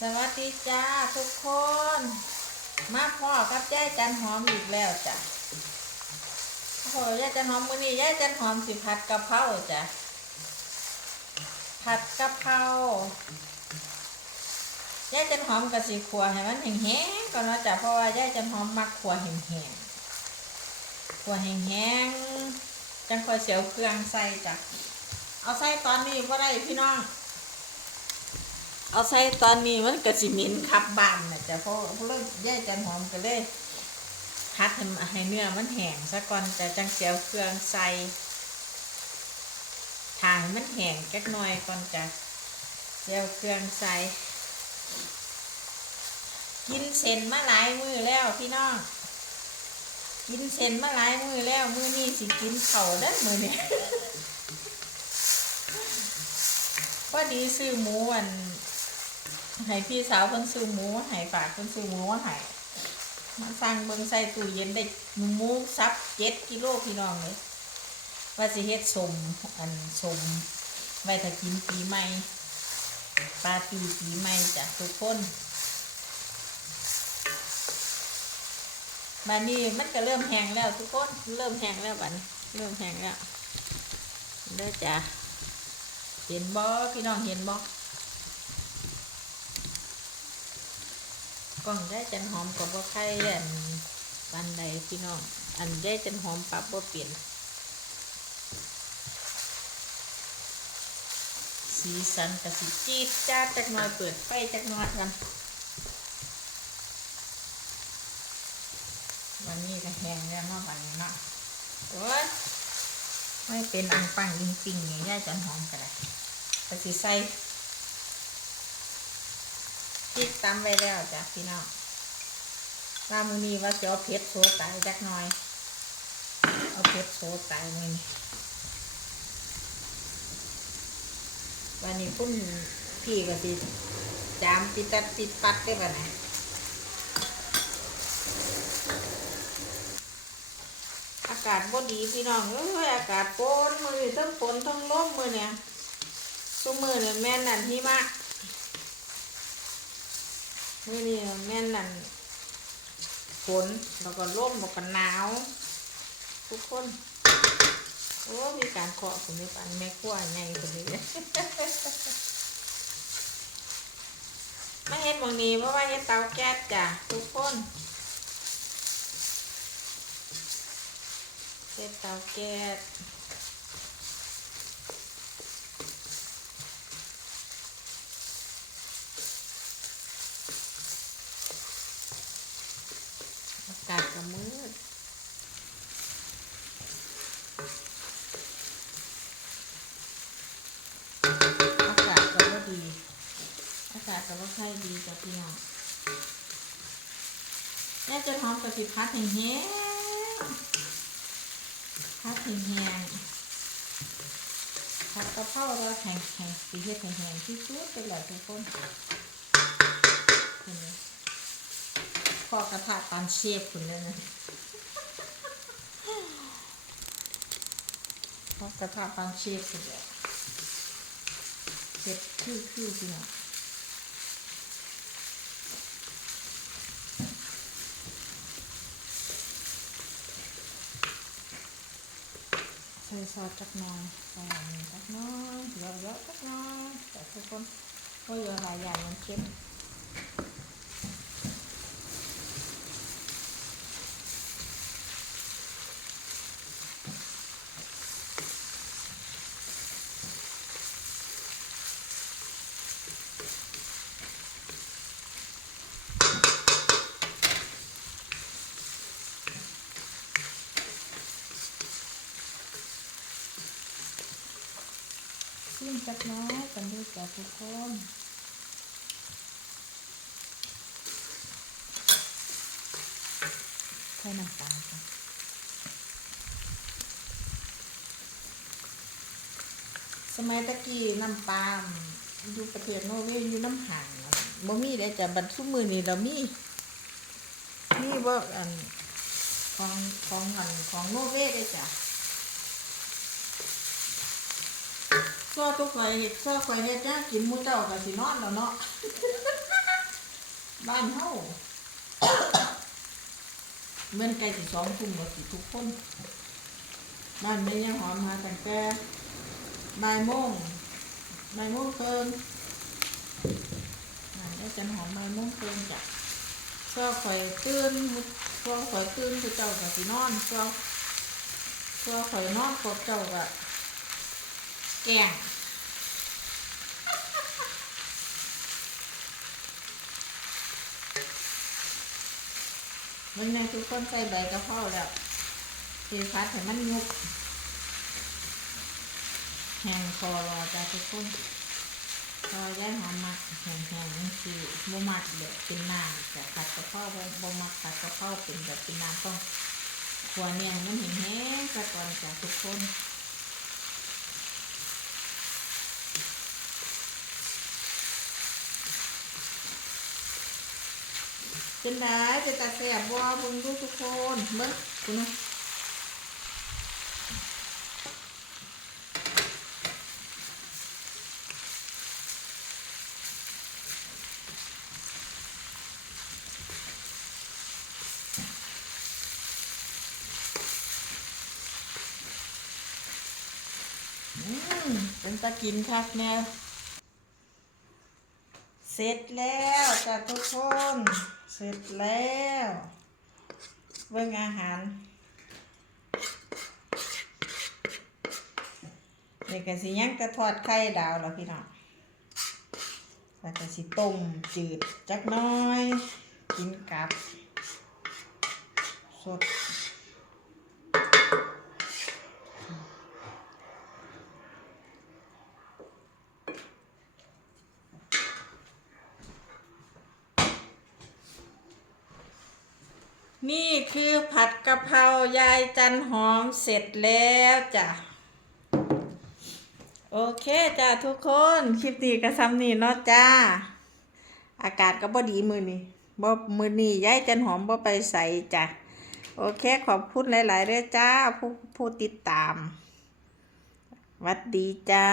สวัสดีจ้าทุกคน มาพ่อกับยายจันหอมอีกแล้วจ้ะโอ้ยายจันหอมมื้อนี้ยายจันหอมสิผัดกะเพราจ้ะผัดกะเพรายายจันหอมกับสิขัวให้มันแห้งๆก่อนเนาะจ้ะเพราะว่ายายจันหอมมักขัวแห้งๆขัวแห้งๆจังค่อยเสียวเครื่องใส่จ้ะเอาใส่ตอนนี้ก็ได้พี่น้อง เอาใส่ตอนนี้มันก็สิมินขับบ้านนะจ๊ะเพราะเพราะเริ่มแย่จันหอมก็เลยพัดให้เนื้อมันแห้งซะก่อนจะจังเสียวเครื่องใส่ทางมันแห้งจักน่อยก่อนจะเสียวเครื่องใส่กินเส้นมาหลายมือแล้วพี่น้องกินเส้นมาหลายมือแล้วมือนี้สิกินเข่าเด้อมือเนี้พอดีซื้อหมูอัน ให้พี่สาวเพิ่นซื้อหมูมาให้ฝากเพิ่นซื้อหมูมาให้มาสั่งเบิ่งใส่ตู้เย็นได้หมูซับเจ็ดกิโลพี่น้องเลยว่าสิเฮ็ดสมอันสมไว้ถ้ากินปีใหม่ปาตีปีใหม่จ้ะทุกคนบัดนี้มันก็เริ่มแห้งแล้วทุกคนเริ่มแห้งแล้วบันเริ่มแห้งแล้วเด้อจ้ะเห็นบ่พี่น้องเห็นบ่ กล้องได้จันหอมกับว่าใครอันปันใดพี่น้อง อันได้จันหอมปรับว่าเปลี่ยน สีสันกับสีจี๊ดจ้าจักน่อยเปิดไฟจักน่อยกันวันนี้ก็แห้งแล้วเนาะวันนี้เนาะโอ้ยไม่เป็นอังปังอิงปิงอย่างย่าจันหอมก็ได้ก็สีใส่ พริกตำไว้แล้วจ้ะพี่น้องตามือนี้ว่าจะเอาเผ็ดโซตายจักหน่อย เอาเผ็ดโซตายมือนี้วันนี้พุ่นพี่ก็สิจามติดตัดติดปัดได้ป่ะนะอากาศบ่ดีพี่น้องเอ้ยอากาศโปนมือนี้ทั้งฝนทั้งลมมือเนี่ยซุมือเนี่ยแม่นนั่นที่มาก มื่อนี้แม่นนั่นฝนแล้วก็ร่มแล้วก็หนาว ทุกคนโอ้มีการเคาะคนนี้ปันแม่ขั้วไงคนนี้มาเฮ็ดบางนี้เพราะว่าเฮ็ดเตาแก๊สจ้ะทุกคนเฮ็ดเตาแก๊สอากาศก็มืด อากาศก็บ่ดีากาศก็บ่ค่ดีจ้ะพี่น้องแม่จะหอมกระสิพัดแห้งๆพัดแห้งๆผัดกระเพราเราแห้งแห้งสีเฮ็ดแห้งๆที่สุดไปเลายทุกคนเห็นไหมพอกระทะตามเชฟคุณเลยนะพอกระทะตามเชฟคุณเลยเผ็ดคือคือพี่น้อง ใส่ซอสจักหน่อยใส่อันนี้จักหน้อยเยอะเยอะๆจักหน้อยแต่ทุกคนก็เยอะหลายอย่างมันเค็ม ซิ่มจักน้อยกันด้วยจ้ะทุกคนใส่น้ำตาลจ้ะสมัยตะกี้น้ำปลาอยู่ประเทศโนเวย์อยู่น้ำห่างบ่มีได้จ้ะบัดซุมือนี่เรามีมีบ่อันของของอันของโนเวย์ได้จ้ะ ซอทุกไฟเฮ็ดซอไฟเฮ็ดจ้ากินมูเจ้าก็สินอนแล้วเนาะ บ้านเฮาเมื่อนไกลสิสองทุ่มก็สิทุกคน บ้านไม่ยังหอมมาแตั้งแต่บ่ายโมงบ่ายโมงเกินนั่นได้จันหอมบ่ายโมงเกินจ้ะก็ข่อยตื่นก็ข่อยตื่นคือเจ้าก็สินอนก็ก็ข่อยนอนกดเจ้าก็ แกงมันในทุกคนใส่ใบกระเพราแล้วเทพัดให้มันยุบแห้งคอรอจ้าทุกคนพอย่าหอมมักแห้งแห้งๆนี่คือบ่มักแบบเป็นน้ำแต่ผัดกระเพราบ่บ่มักผัดกระเพราเป็นแบบเป็นน้ำต้องขวเนี่ยมันแห้งๆซะก่อนจ้าทุกคน เป็นได้เป็นตาแสบบ่เบิ่งดูทุกคนเบิ่งคุณนะเป็นตากินคักแนว เสร็จแล้วจ้ะทุกคน เสร็จแล้วเบิ่งอาหารเด็กก็สิยังจะทอดไข่ดาวแล้วพี่น้องแล้วก็สิต้มจืดจักหน้อย กินกับสด นี่คือผัดกะเพรายายจันหอมเสร็จแล้วจ้ะ โอเคจ้ะทุกคน คลิปนี้ก็ซ้ำนี่เนาะจ้า อากาศก็บ่ดีมือนี้บ่มือนี้ยายจันหอมบ่ไปใส่จ้ะ โอเคขอบคุณหลายๆเด้อจ้า ผู้ผู้ติดตามวัดดีจ้า